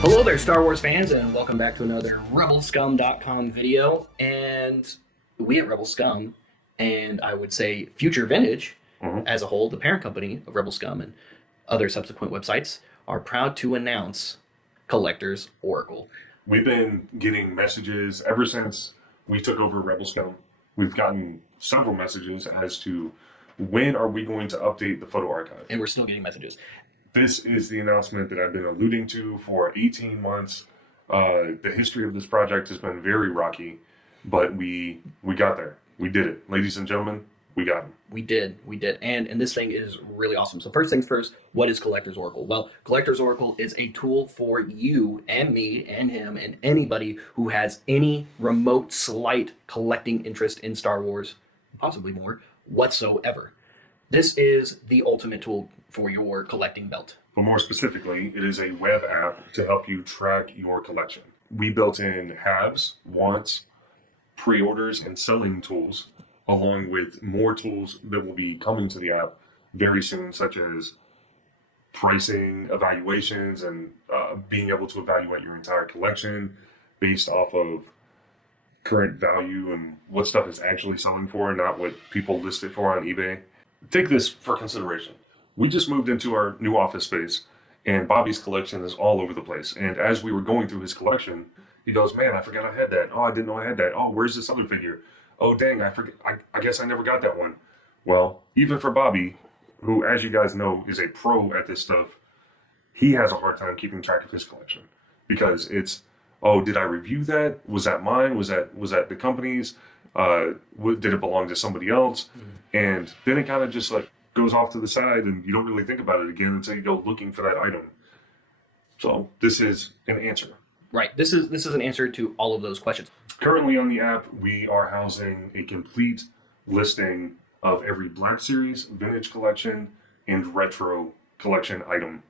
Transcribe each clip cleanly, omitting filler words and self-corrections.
Hello there, Star Wars fans, and welcome back to another Rebelscum.com video. And we at Rebelscum, and I would say Future Vintage as a whole, the parent company of Rebelscum and other subsequent websites, are proud to announce Collector's Oracle. We've been getting messages ever since we took over Rebelscum. We've gotten several messages as to when are we going to update the photo archive. And we're still getting messages. This is the announcement that I've been alluding to for 18 months. The history of this project has been very rocky, but we got there. We did it. Ladies and gentlemen, we got it. We did. And this thing is really awesome. So first things first, what is Collector's Oracle? Well, Collector's Oracle is a tool for you and me and him and anybody who has any remote, slight collecting interest in Star Wars, possibly more, whatsoever. This is the ultimate tool for your collecting belt. But more specifically, it is a web app to help you track your collection. We built in halves, wants, pre-orders, and selling tools, along with more tools that will be coming to the app very soon, such as pricing, evaluations, and being able to evaluate your entire collection based off of current value and what stuff is actually selling for, not what people list it for on eBay. Take this for consideration. We just moved into our new office space, and Bobby's collection is all over the place. And as we were going through his collection, he goes, "Man, I forgot I had that. Oh, I didn't know I had that. Oh, where's this other figure? Oh, dang, I forget. I guess I never got that one." Well, even for Bobby, who, as you guys know, is a pro at this stuff, he has a hard time keeping track of his collection because it's, oh, did I review that? Was that mine? Was that the company's? Did it belong to somebody else? And then it kind of just like goes off to the side, and you don't really think about it again until you go looking for that item. So this is an answer. Right. This is an answer to all of those questions. Currently on the app, we are housing a complete listing of every Black Series, Vintage Collection, and Retro Collection item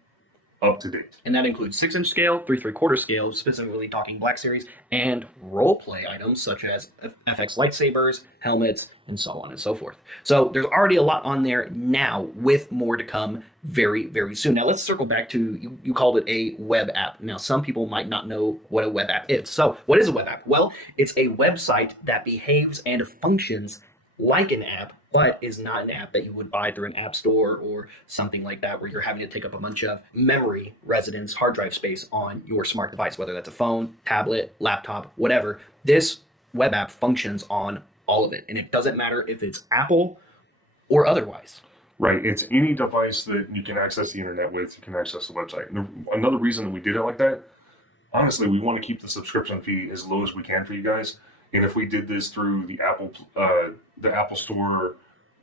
up to date. And that includes 6-inch scale, 3 3/4 scale, specifically talking Black Series, and role-play items such as FX lightsabers, helmets, and so on and so forth. So there's already a lot on there now, with more to come very, very soon. Now let's circle back to, you called it a web app. Now some people might not know what a web app is. So what is a web app? Well, it's a website that behaves and functions like an app, but is not an app that you would buy through an app store or something like that, where you're having to take up a bunch of memory, residence, hard drive space on your smart device, whether that's a phone, tablet, laptop, whatever. This web app functions on all of it, and it doesn't matter if it's Apple or otherwise. Right. It's any device that you can access the internet with, you can access the website. And another reason that we did it like that, honestly, we want to keep the subscription fee as low as we can for you guys. And if we did this through the Apple Store,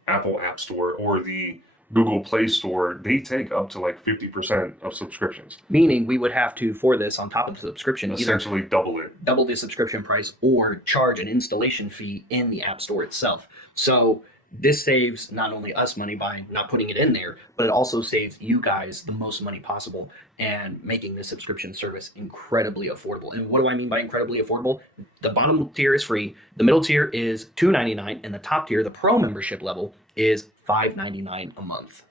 Apple App Store, or the Google Play Store, they take up to like 50% of subscriptions. Meaning we would have to, for this, on top of the subscription, essentially double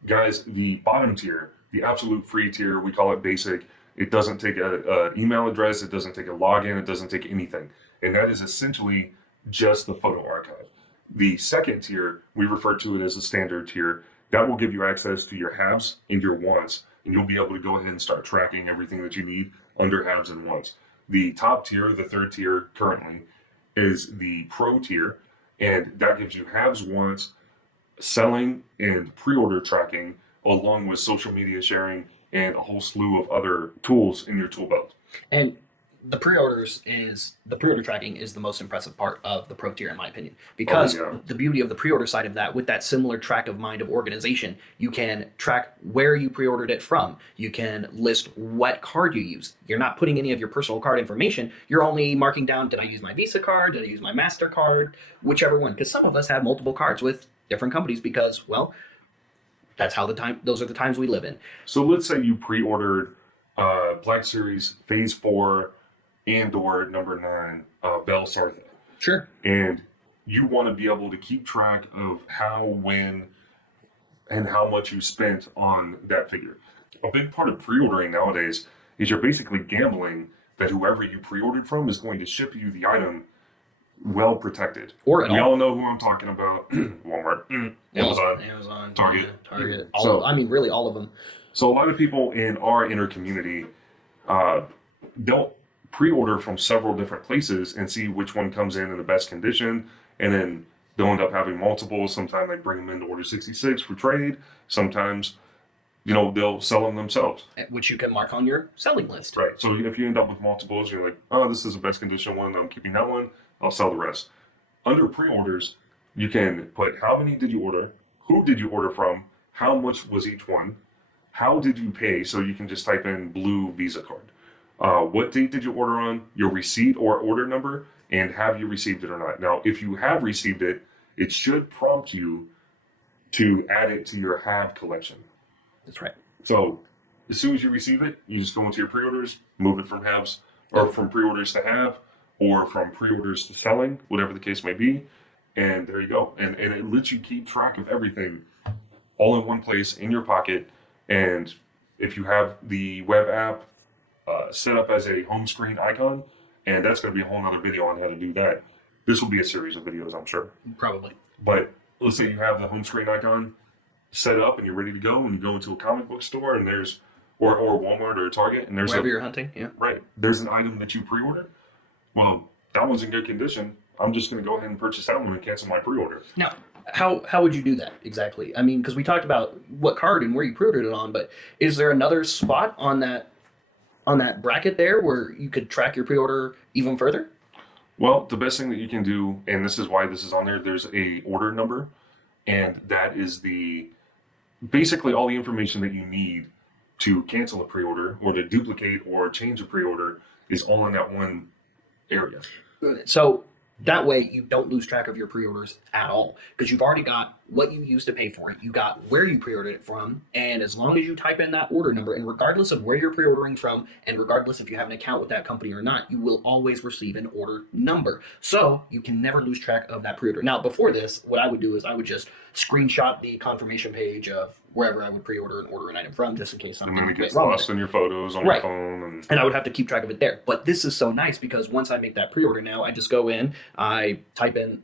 Guys, the bottom tier, the absolute free tier, we call it basic. It doesn't take an email address, it doesn't take a login, it doesn't take anything. And that is essentially just the photo archive. The second tier, we refer to it as a standard tier. That will give you access to your halves and your wants, and you'll be able to go ahead and start tracking everything that you need under halves and wants. The top tier, the third tier currently, is the pro tier, and that gives you halves, wants, selling, and pre-order tracking, along with social media sharing and a whole slew of other tools in your tool belt. And the pre-order tracking is the most impressive part of the pro tier, in my opinion, because the beauty of the pre-order side of that, with that similar track of mind of organization, you can track where you pre-ordered it from. You can list what card you used. You're not putting any of your personal card information. You're only marking down, did I use my Visa card? Did I use my MasterCard? Whichever one, because some of us have multiple cards with different companies because, well, that's how those are the times we live in. So let's say you pre-ordered Black Series Phase 4 and/or number 9, Bell Sartha. Sure. And you want to be able to keep track of how, when, and how much you spent on that figure. A big part of pre-ordering nowadays is you're basically gambling that whoever you pre-ordered from is going to ship you the item well protected. Or at We all. all know who I'm talking about. Walmart, Amazon, Target. Target. So- Really all of them. So a lot of people in our inner community don't pre-order from several different places and see which one comes in the best condition, and then they'll end up having multiple. Sometimes they bring them into Order 66 for trade. Sometimes, they'll sell them themselves. Which you can mark on your selling list. Right. So if you end up with multiples, you're like, oh, this is the best condition one. I'm keeping that one. I'll sell the rest. Under pre-orders, you can put how many did you order, who did you order from, how much was each one, how did you pay? So you can just type in blue Visa card. What date did you order on, your receipt or order number, and have you received it or not? Now, if you have received it, it should prompt you to add it to your have collection. That's right. So as soon as you receive it, you just go into your pre-orders, move it from haves, or from pre-orders to have, or from pre-orders to selling, whatever the case may be. And there you go. And it lets you keep track of everything all in one place in your pocket. And if you have the web app set up as a home screen icon, and that's going to be a whole nother video on how to do that. This will be a series of videos, I'm sure. Probably. But let's say you have the home screen icon set up and you're ready to go, and you go into a comic book store and there's, or Walmart or Target, and there's Wherever you're hunting, yeah. Right. There's an item that you pre-ordered. Well, that one's in good condition. I'm just going to go ahead and purchase that one and cancel my pre-order. Now, how would you do that exactly? I mean, because we talked about what card and where you pre-ordered it on, but is there another spot on that bracket there where you could track your pre-order even further? Well, the best thing that you can do, and this is why this is on there, there's a order number, and that is basically all the information that you need to cancel a pre-order or to duplicate or change a pre-order is all in that one area. So that way you don't lose track of your pre-orders at all, because you've already got what you used to pay for it. You got where you pre-ordered it from, and as long as you type in that order number, and regardless of where you're pre-ordering from, and regardless if you have an account with that company or not, you will always receive an order number. So you can never lose track of that pre-order. Now, before this, what I would do is I would just screenshot the confirmation page of wherever I would pre-order and order an item from, just in case something And then it gets wrong. lost in your photos on Right. your phone. And I would have to keep track of it there. But this is so nice because once I make that pre-order now, I just go in, I type in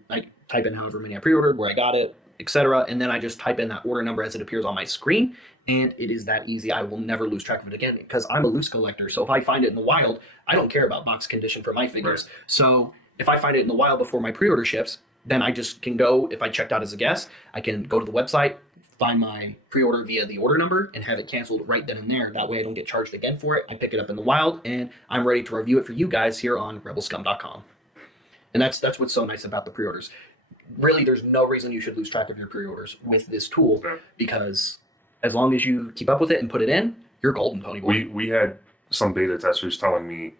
however many I pre-ordered, where I got it, etc. And then I just type in that order number as it appears on my screen. And it is that easy. I will never lose track of it again because I'm a loose collector. So if I find it in the wild, I don't care about box condition for my figures. Right. So if I find it in the wild before my pre-order ships, then I just can go, if I checked out as a guest, I can go to the website, find my pre-order via the order number, and have it canceled right then and there. That way I don't get charged again for it. I pick it up in the wild, and I'm ready to review it for you guys here on Rebelscum.com. And that's what's so nice about the pre-orders. Really, there's no reason you should lose track of your pre-orders with this tool, Yeah. because as long as you keep up with it and put it in, you're golden, Pony Boy. We had some beta testers telling me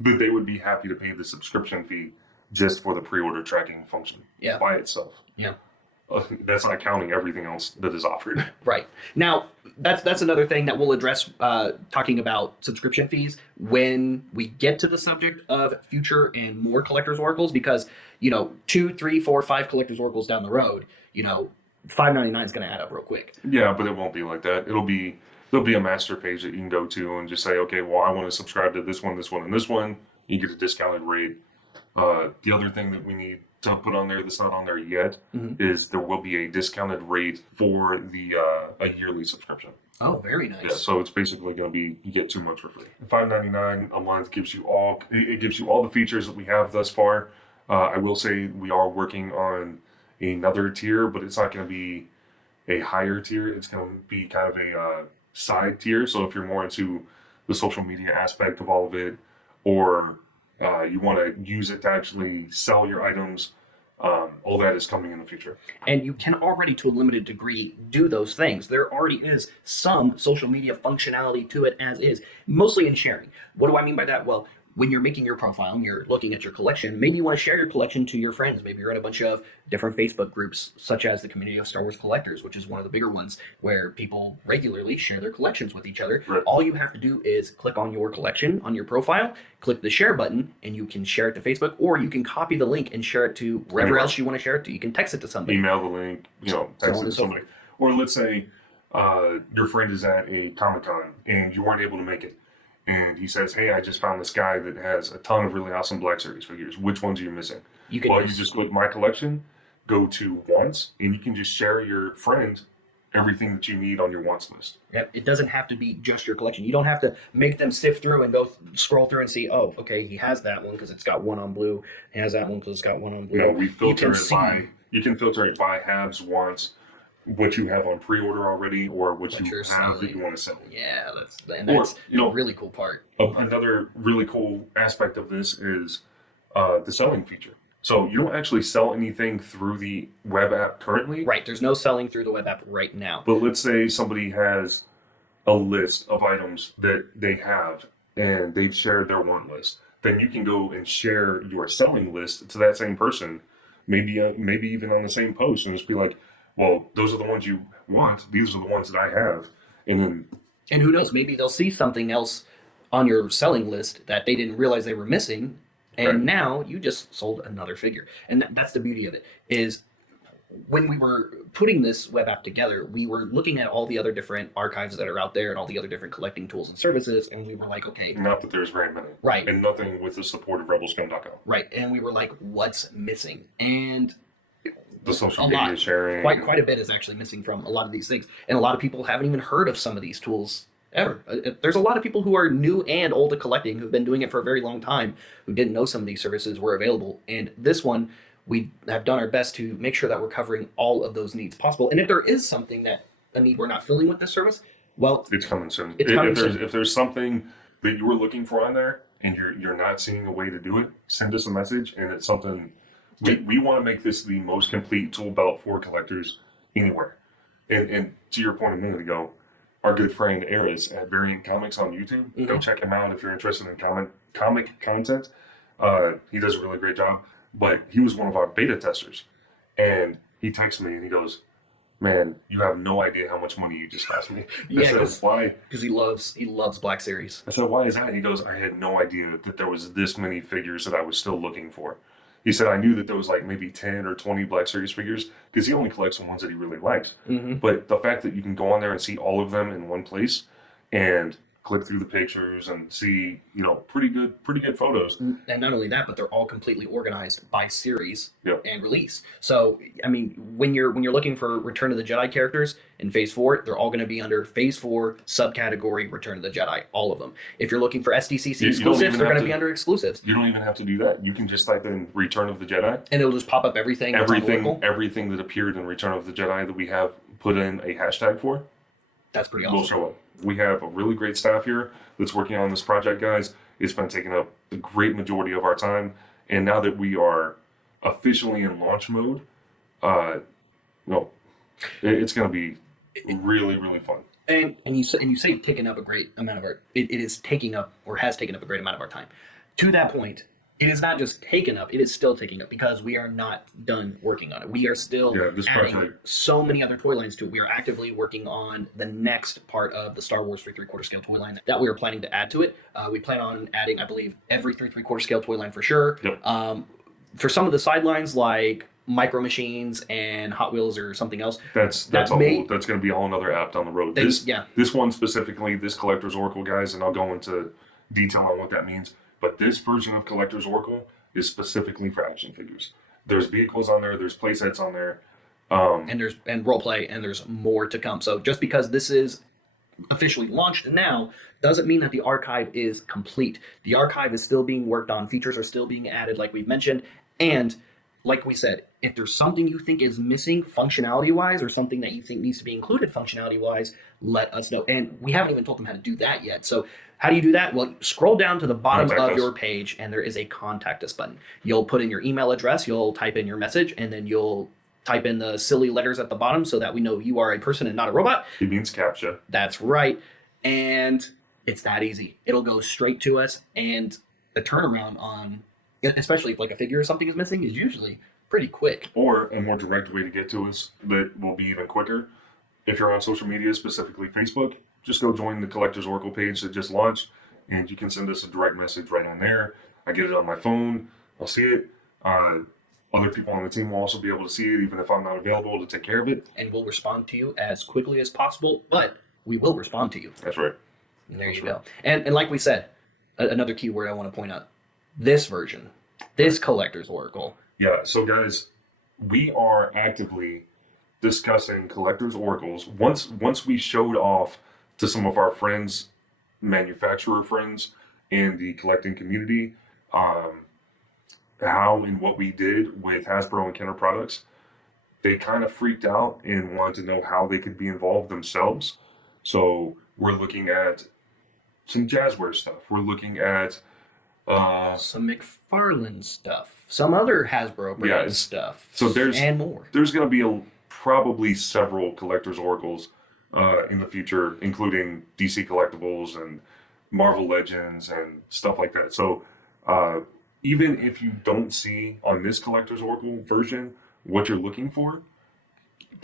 that they would be happy to pay the subscription fee just for the pre-order tracking function by itself. Yeah. That's not counting everything else that is offered. Right. Now, that's another thing that we'll address talking about subscription fees when we get to the subject of future and more collector's oracles, because, 2, 3, 4, 5 collector's oracles down the road, $5.99 is going to add up real quick. Yeah, but it won't be like that. There'll be a master page that you can go to and just say, okay, well, I want to subscribe to this one, and this one. You get a discounted rate. The other thing that we need to put on there that's not on there yet is there will be a discounted rate for the a yearly subscription. Oh, very nice. Yeah, so it's basically going to be you get 2 months for free. $5.99 a month gives you all the features that we have thus far. I will say we are working on another tier, but it's not going to be a higher tier. It's going to be kind of a side tier. So if you're more into the social media aspect of all of it, or you want to use it to actually sell your items, all that is coming in the future. And you can already, to a limited degree, do those things. There already is some social media functionality to it as is, mostly in sharing. What do I mean by that? Well, when you're making your profile and you're looking at your collection, maybe you want to share your collection to your friends. Maybe you're in a bunch of different Facebook groups, such as the Community of Star Wars Collectors, which is one of the bigger ones, where people regularly share their collections with each other. Right. All you have to do is click on your collection on your profile, click the share button, and you can share it to Facebook, or you can copy the link and share it to wherever else you want to share it to. You can text it to somebody. Email the link, text on it to and so somebody. Or let's say your friend is at a Comic-Con and you weren't able to make it. and he says, "Hey, I just found this guy that has a ton of really awesome Black Series figures. Which ones are you missing?" You can You just click My Collection, go to Wants, and you can just share your friend everything that you need on your wants list. Yep. It doesn't have to be just your collection. You don't have to make them sift through and go scroll through and see, oh, okay, he has that one because it's got one on blue. He has that one because it's got one on blue. No, we filter you it by, you can filter it by halves, wants, what you have on pre-order already, or what you you're have selling. that you want to sell. Yeah, that's Or, a really cool part. Another really cool aspect of this is the selling feature. So you don't actually sell anything through the web app currently. Right. There's no selling through the web app right now. But let's say somebody has a list of items that they have and they've shared their want list. Then you can go and share your selling list to that same person, maybe even on the same post, and just be like, well, those are the ones you want. These are the ones that I have. And who knows? Maybe they'll see something else on your selling list that they didn't realize they were missing. And now you just sold another figure. And that's the beauty of it, is when we were putting this web app together, we were looking at all the other different archives that are out there and all the other different collecting tools and services. And we were like, okay. Not that there's very many. Right. And nothing with the support of Rebelscum.com. Right. And we were like, what's missing? And the social media sharing. Quite a bit is actually missing from a lot of these things. And a lot of people haven't even heard of some of these tools ever. There's a lot of people who are new and old to collecting who've been doing it for a very long time who didn't know some of these services were available. And this one, we have done our best to make sure that we're covering all of those needs possible. And if there is something that a need we're not filling with this service, well, it's coming soon. If there's something that you were looking for on there and you're not seeing a way to do it, send us a message, and it's something we want to make this the most complete tool belt for collectors anywhere. And to your point a minute ago, our good friend Eris at Variant Comics on YouTube. Go check him out if you're interested in comic content. He does a really great job. But he was one of our beta testers, and he texted me and he goes, "Man, you have no idea how much money you just cost me." Yeah, I said, "Why?" Because he loves Black Series. I said, "Why is that?" And he goes, "I had no idea that there was this many figures that I was still looking for." He said, "I knew that there was like maybe 10 or 20 Black Series figures because he only collects the ones that he really likes. But the fact that you can go on there and see all of them in one place and click through the pictures and see, pretty good photos." And not only that, but they're all completely organized by series Yep. and release. So, I mean, when you're looking for Return of the Jedi characters in Phase 4, they're all going to be under Phase 4 subcategory Return of the Jedi, all of them. If you're looking for SDCC exclusives, they're going to be under exclusives. You don't even have to do that. You can just type in Return of the Jedi. And it'll just pop up everything Everything that appeared in Return of the Jedi that we have put in a hashtag for. That's pretty awesome. Will show up. We have a really great staff here that's working on this project, guys. It's been taking up the great majority of our time. And now that we are officially in launch mode, it's going to be really, really fun. And you say taking up a great amount of our, it is taking up or has taken up a great amount of our time. To that point, it is not just taken up, it is still taking up because we are not done working on it. We are still adding so many other toy lines to it. We are actively working on the next part of the Star Wars 3 3/4 scale toy line that we are planning to add to it. We plan on adding, I believe, every 3 3/4 scale toy line for sure. Yep. For some of the sidelines like Micro Machines and Hot Wheels or something else. That's going to be a whole another app down the road. This one specifically, this Collector's Oracle, guys, and I'll go into detail on what that means. But this version of Collector's Oracle is specifically for action figures. There's vehicles on there, there's play sets on there. And role play, and there's more to come. So just because this is officially launched now doesn't mean that the archive is complete. The archive is still being worked on. Features are still being added, like we've mentioned. And like we said, if there's something you think is missing functionality-wise or something that you think needs to be included functionality-wise, let us know. And we haven't even told them how to do that yet. So how do you do that? Well, scroll down to the bottom of your page, and there is a Contact Us button. You'll put in your email address, you'll type in your message, and then you'll type in the silly letters at the bottom so that we know you are a person and not a robot. It means CAPTCHA. That's right. And it's that easy. It'll go straight to us, and the turnaround on, especially if like a figure or something is missing, is usually pretty quick. Or a more direct way to get to us that will be even quicker. If you're on social media, specifically Facebook, just go join the Collector's Oracle page that just launched, and you can send us a direct message right on there. I get it on my phone. I'll see it. Other people on the team will also be able to see it, even if I'm not available to take care of it. And we'll respond to you as quickly as possible, but we will respond to you. That's right. There you go. And like we said, another key word I want to point out: this version, this collector's oracle. Yeah. So guys, we are actively discussing collector's oracles. Once we showed off to some of our friends, manufacturer friends in the collecting community, how and what we did with Hasbro and Kenner products, they kind of freaked out and wanted to know how they could be involved themselves. So we're looking at some Jazzware stuff. We're looking at some McFarlane stuff, some other Hasbro brand stuff, so and more. There's going to be probably several collector's oracles in the future, including DC collectibles and Marvel Legends and stuff like that. So even if you don't see on this collector's oracle version what you're looking for,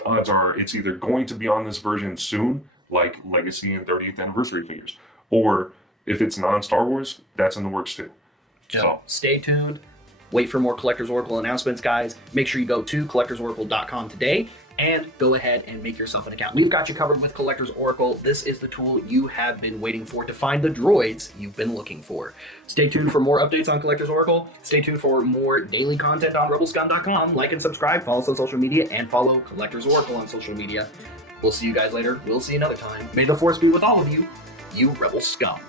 odds are it's either going to be on this version soon, like Legacy and 30th anniversary figures, or if it's non-Star Wars, that's in the works too. So stay tuned. Wait for more Collector's Oracle announcements, guys. Make sure you go to collectorsoracle.com today and go ahead and make yourself an account. We've got you covered with Collector's Oracle. This is the tool you have been waiting for to find the droids you've been looking for. Stay tuned for more updates on Collector's Oracle. Stay tuned for more daily content on Rebelscum.com. Like and subscribe, follow us on social media, and follow Collector's Oracle on social media. We'll see you guys later. We'll see you another time. May the Force be with all of you, you Rebel Scum.